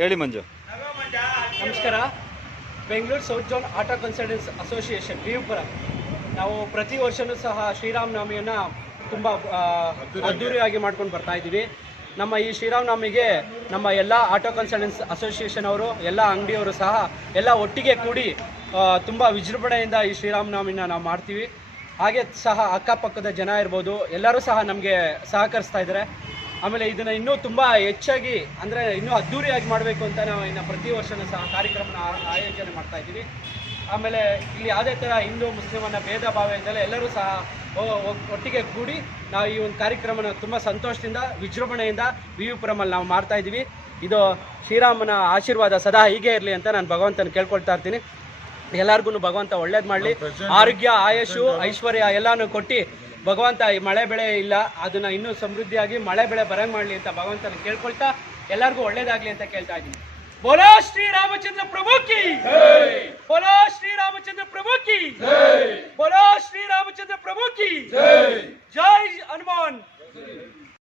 ಹೇಳಿ ಮಂಜು. ನಮಸ್ಕಾರ. Bengaluru south zone auto consultants association ವಿಯುಪುರ ನಾವು ಪ್ರತಿ ವರ್ಷವೂ ಸಹ ಶ್ರೀರಾಮನವಮಿಯನ್ನು ತುಂಬ ಅದ್ದೂರಿಯಾಗಿ ಮಾಡ್ಕೊಂಡು ಬರ್ತಾ ಇದ್ದೀವಿ. ನಮ್ಮ ಈ ಶ್ರೀರಾಮನವಮಿಗೆ ನಮ್ಮ ಎಲ್ಲ ಆಟೋ ಕನ್ಸಲ್ಟೆನ್ಸ್ ಅಸೋಸಿಯೇಷನ್ ಅವರು ಎಲ್ಲ ಅಂಗಡಿಯವರು ಸಹ ಎಲ್ಲ ಒಟ್ಟಿಗೆ ಕೂಡಿ ತುಂಬ ವಿಜೃಂಭಣೆಯಿಂದ ಈ ಶ್ರೀರಾಮನವಮಿನ ನಾವು ಮಾಡ್ತೀವಿ. ಹಾಗೆ ಸಹ ಅಕ್ಕಪಕ್ಕದ ಜನ ಇರ್ಬೋದು ಎಲ್ಲರೂ ಸಹ ನಮಗೆ ಸಹಕರಿಸ್ತಾ ಇದ್ದಾರೆ. ಆಮೇಲೆ ಇದನ್ನು ಇನ್ನೂ ತುಂಬ ಹೆಚ್ಚಾಗಿ ಅಂದರೆ ಇನ್ನೂ ಅದ್ದೂರಿಯಾಗಿ ಮಾಡಬೇಕು ಅಂತ ನಾವು ಇನ್ನು ಪ್ರತಿ ವರ್ಷವೂ ಸಹ ಕಾರ್ಯಕ್ರಮನ ಆಯೋಜನೆ ಮಾಡ್ತಾ ಇದ್ದೀವಿ. ಆಮೇಲೆ ಇಲ್ಲಿ ಯಾವುದೇ ಥರ ಹಿಂದೂ ಮುಸ್ಲಿಮನ್ನ ಭೇದ ಭಾವ ಇದ್ದಲ್ಲ ಎಲ್ಲರೂ ಸಹ ಒಟ್ಟಿಗೆ ಕೂಡಿ ನಾವು ಈ ಒಂದು ಕಾರ್ಯಕ್ರಮನ ತುಂಬ ಸಂತೋಷದಿಂದ ವಿಜೃಂಭಣೆಯಿಂದ ವಿವಿಪುರಮಲ್ಲಿ ನಾವು ಮಾಡ್ತಾ ಇದ್ದೀವಿ. ಇದು ಶ್ರೀರಾಮನ ಆಶೀರ್ವಾದ ಸದಾ ಹೀಗೆ ಇರಲಿ ಅಂತ ನಾನು ಭಗವಂತನ ಕೇಳ್ಕೊಳ್ತಾ ಇರ್ತೀನಿ. ಎಲ್ಲರಿಗೂ ಭಗವಂತ ಒಳ್ಳೇದು ಮಾಡಲಿ, ಆರೋಗ್ಯ, ಆಯುಷು, ಐಶ್ವರ್ಯ ಎಲ್ಲಾನು ಕೊಟ್ಟು ಭಗವಂತ ಈ ಮಳೆ ಬೆಳೆ ಇಲ್ಲ ಅದನ್ನ ಇನ್ನೂ ಸಮೃದ್ಧಿಯಾಗಿ ಮಳೆ ಬೆಳೆ ಬರಂಗ್ ಮಾಡಲಿ ಅಂತ ಭಗವಂತನ ಕೇಳ್ಕೊಳ್ತಾ ಎಲ್ಲರಿಗೂ ಒಳ್ಳೇದಾಗ್ಲಿ ಅಂತ ಕೇಳ್ತಾ ಇದ್ದೀನಿ. बोलो श्री रामचंद्र प्रभु की जय, बोलो श्री रामचंद्र प्रभु की जय, बोलो श्री रामचंद्र प्रभु की जय, जय हनुमान।